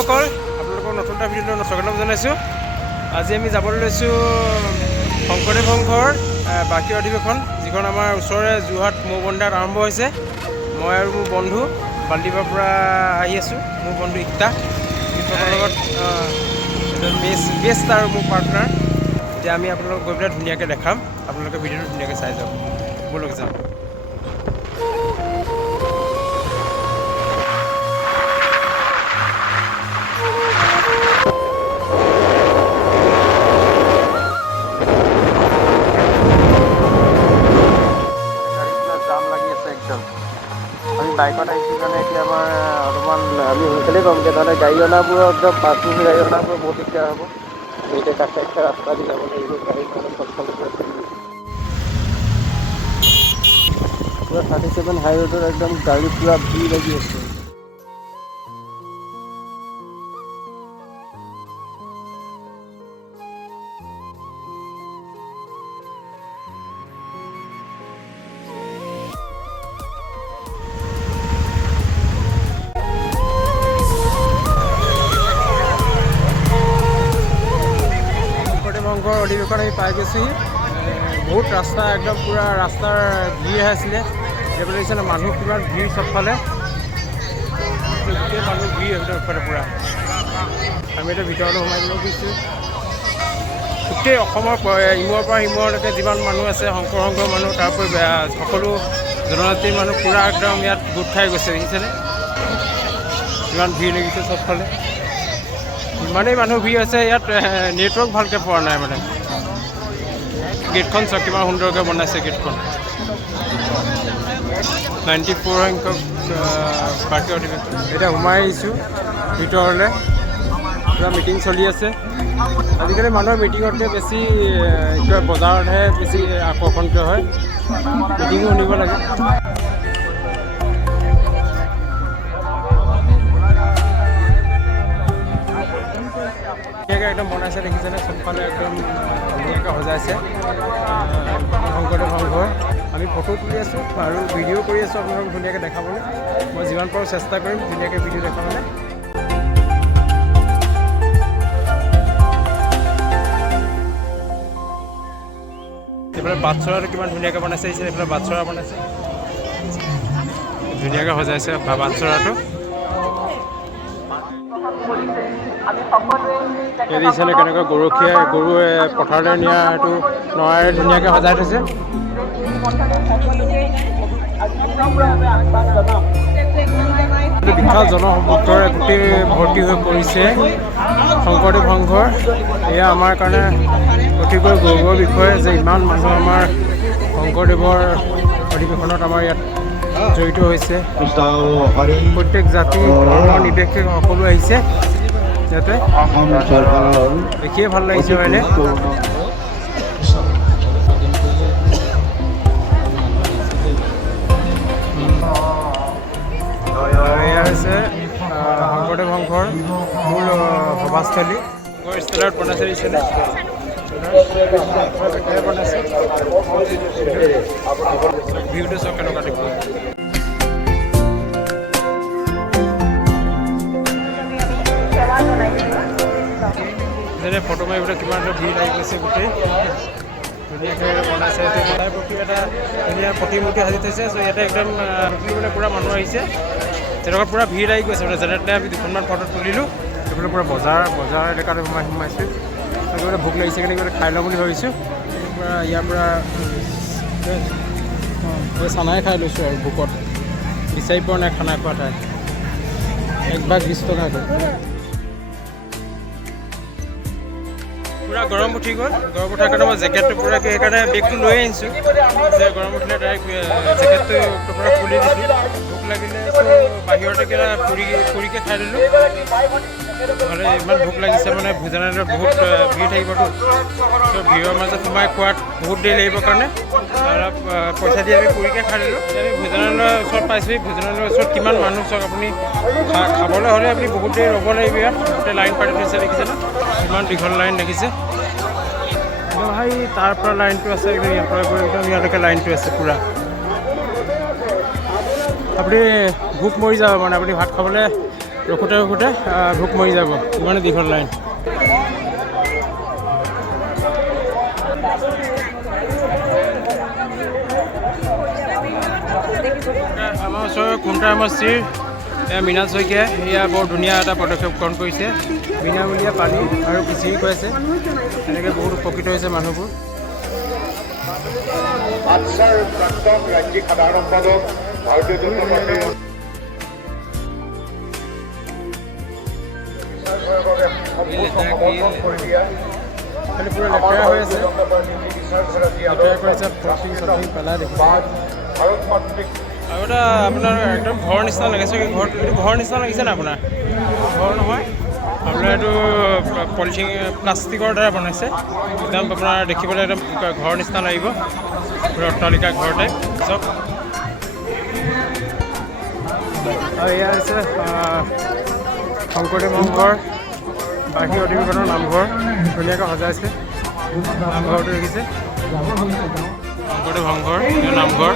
বন্ধুসকল, আপোনালোকক নতুন এটা ভিডিঅ'লৈ স্বাগতম জনাইছোঁ। আজি আমি যাবলৈ লৈছোঁ শংকৰদেৱ সংঘৰ বাৰ্ষিক অধিৱেশন, যিখন আমাৰ ওচৰৰে যোৰহাট মৌবন্দাত আৰম্ভ হৈছে। মই আৰু মোৰ বন্ধু বাল্টিপাৰ পৰা আহি আছোঁ। মোৰ বন্ধু ইকতাৰ লগত বেষ্ট আৰু মোৰ পাৰ্টনাৰ। এতিয়া আমি আপোনালোকক গৈ পেলাই ধুনীয়াকৈ দেখাম। আপোনালোকে ভিডিঅ'টো ধুনীয়াকৈ চাই যাওক। ব'লক যাওঁ। আমি বাইকত আহিছোঁ কাৰণে এতিয়া আমাৰ অলপমান আমি সোনকালেই পামগৈ, নহ'লে গাড়ী অনাবোৰৰ একদম পাছবুক গাড়ী অনাবোৰ বহুত দিগদাৰ হ'ব। এতিয়া কাষে কাষে ৰাস্তা দি যাব লাগিব, গাড়ী পুৰা 37 হাই ৰোডত একদম গাড়ী পুৰা ভিৰ লাগি আছে। সংঘৰ অধিৱেশন আমি পাই গৈছোঁহি। বহুত ৰাস্তা একদম পূৰা ৰাস্তাৰ ভিৰ আছিলে। এইফালে দেখিছেনে মানুহ কিমান ভিৰ চবফালে, গোটেই মানুহ ভিৰ একদম ইফালে পূৰা। আমি এতিয়া ভিতৰলৈ সোমাই দিব গৈছোঁ। গোটেই অসমৰ ইমূৰৰ পৰা সিমূৰলৈকে যিমান মানুহ আছে শংকৰ সংঘৰ মানুহ, তাৰোপৰি সকলো জনজাতিৰ মানুহ পূৰা একদম ইয়াত গোট খাই গৈছে। দেখিছেনে ইমান ভিৰ লাগিছে চবফালে, ইমানেই মানুহ ভিৰ আছে। ইয়াত নেটৱৰ্ক ভালকৈ পোৱা নাই মানে। গেটখন চাওক কিমান সুন্দৰকৈ বনাইছে গেটখন। 94 সংখ্যক বাৰ্ষিক অধিৱেশন। এতিয়া সোমাই আহিছোঁ ভিতৰলৈ, পূৰা মিটিং চলি আছে। আজিকালি মানুহৰ মিটিঙতকৈ বেছি বজাৰতহে বেছি আকৰ্ষণীয় হয়। মিটিঙো শুনিব লাগে। ধুনীয়াকৈ একদম বনাইছে, দেখিছেনে চবফালে একদম ধুনীয়াকৈ সজাইছে শংকৰদেৱ সংঘৰ। আমি ফটো তুলি আছোঁ আৰু ভিডিঅ' কৰি আছোঁ আপোনালোকক ধুনীয়াকৈ দেখাবলৈ। মই যিমান পাৰোঁ চেষ্টা কৰিম ধুনীয়াকৈ ভিডিঅ' দেখাবলৈ। এইফালে বাটচৰাটো কিমান ধুনীয়াকৈ বনাইছে, এইফালে বাটচৰা বনাইছে, ধুনীয়াকৈ সজাইছে বাটচৰাটো। দেখিছেনে কেনেকৈ গৰুৱে পথাৰলৈ নিয়া এইটো নৰাৰে ধুনীয়াকৈ সজাই থৈছে। বিশাল জনসমুদ্ৰৰে গোটেই ভৰ্তি হৈ পৰিছে শংকৰদেৱ সংঘৰ। এয়া আমাৰ কাৰণে অতিকৈ গৌৰৱৰ বিষয় যে ইমান মানুহ আমাৰ শংকৰদেৱৰ অধিৱেশনত আমাৰ ইয়াত জড়িত হৈছে। প্ৰত্যেক জাতি ধৰ্ম নিৰ্বিশেষে সকলো আহিছে ইয়াতে, দেখিয়ে ভাল লাগিছে হয়নে। এয়া হৈছে শংকৰদেৱ সংঘৰ মূল সভাস্থলী। সংঘৰ ষ্টাইলত বনাইছে, দিছেনে বনাইছে। ভিউটো চব কেনেকুৱা দেখুৱাই। যেনে ফটো মাৰিবলৈ কিমান এটা ভিৰ লাগি গৈছে, গোটেই ধুনীয়াকৈ বনাইছে। সদায় প্ৰতি এটা ধুনীয়া প্ৰতিমূৰ্তি সাজি থৈছে। চ' ইয়াতে একদম মানে পূৰা মানুহ আহিছে, তেনেকুৱা পূৰা ভিৰ লাগি গৈছে মানে। যেনে তেনে আমি দুখনমান ফটো তুলিলোঁ। সেইফালে পূৰা বজাৰ এলেকাত সোমাইছোঁ। কিবা ভোক লাগিছে কাৰণে কিবা খাই লওঁ বুলি ভাবিছোঁ। পূৰা ইয়াৰ পৰা চানাই খাই লৈছোঁ আৰু ভোকত বিচাৰি পোৱা নাই খানা খোৱা ঠাই। 1 ভাগ 20 টকাকৈ। পূৰা গৰম উঠি গ'ল। গৰম উঠাৰ কাৰণে মই জেকেটটো পূৰা সেইকাৰণে বেগটো লৈ আনিছোঁ যে গৰম উঠিলে ডাইৰেক্ট জেকেটটো পূৰা খুলি দিছোঁ। ভোক লাগিলে বাহিৰতে কিবা পুৰিকৈ খাই দিলোঁ। নহ'লে ইমান ভোক লাগিছে মানে ভোজনালয়ত বহুত ভিৰ থাকিবতো। ত' ভিৰৰ মাজত সোমাই খোৱাত বহুত দেৰি লাগিব কাৰণে অলপ পইচা দি আমি পুৰিকৈ খাই দিলোঁ। আমি ভোজনালয়ৰ ওচৰত পাইছোঁহি। ভোজনালয়ৰ ওচৰত কিমান মানুহ চাওক আপুনি। খাবলৈ হ'লে আপুনি বহুত দেৰি ৰ'ব লাগিব। ইয়াত গোটেই লাইন পাতি থৈছে, দেখিছেনে ইমান দীঘল লাইন দেখিছে। ভাই তাৰ পৰা লাইনটো আছে, একদম ইয়াৰ পৰা একদম ইয়ালৈকে লাইনটো আছে পূৰা। আপুনি ভোক মৰি যাব মানে। আপুনি ভাত খাবলৈ ৰখোতে ৰখোতে ভোক মৰি যাব, ইমানে দীঘল লাইন। আমাৰ ওচৰৰ খুমটা সমষ্টিৰ মৃণাল শইকীয়াই এয়া বৰ ধুনীয়া এটা পদক্ষেপ গ্ৰহণ কৰিছে। বিনামূলীয়া পানী আৰু খিচিৰি খুৱাইছে, এনেকৈ বহুত উপকৃত হৈছে মানুহবোৰ। আচ্ছাৰ প্ৰাক্তন ৰাজ্যিক সাধাৰণ সম্পাদক ভাৰতীয় জনতা পাৰ্টীৰ খালি পুৰা লেতেৰা হৈ আছে, লেতেৰা কৰিছে, ফ্লটিং চটিং পেলাই দেখিছে। আৰু এটা আপোনাৰ একদম ঘৰৰ নিচিনা লাগিছে, ঘৰটো এইটো ঘৰৰ নিচিনা লাগিছে না আপোনাৰ? ঘৰ নহয়, আপোনাৰ এইটো পলিথিন প্লাষ্টিকৰ দ্বাৰা বনাইছে, একদম আপোনাৰ দেখিবলৈ একদম ঘৰৰ নিচিনা লাগিব, অট্টালিকা ঘৰ টাইপ। চাওক, আৰু এয়া হৈছে শংকৰদেৱ সংঘৰ বাৰ্ষিক অধিৱেশনৰ নামঘৰ, ধুনীয়াকৈ সজাইছে। নামঘৰটো দেখিছে, শংকৰদেৱ সংঘৰ নামঘৰ।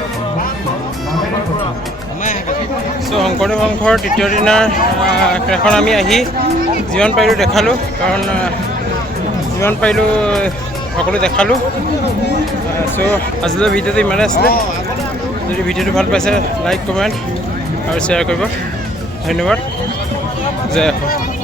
চ' শংকৰদেৱ সংঘৰ তৃতীয় দিনাৰ এখন আমি আহি যিমান পাৰিলোঁ দেখালোঁ, কাৰণ যিমান পাৰিলোঁ সকলো দেখালোঁ। চ' আজিলৈ ভিডিঅ'টো ইমানে আছিলে। যদি ভিডিঅ'টো ভাল পাইছে লাইক, কমেণ্ট আৰু শ্বেয়াৰ কৰিব। ধন্যবাদ। জয় অসম।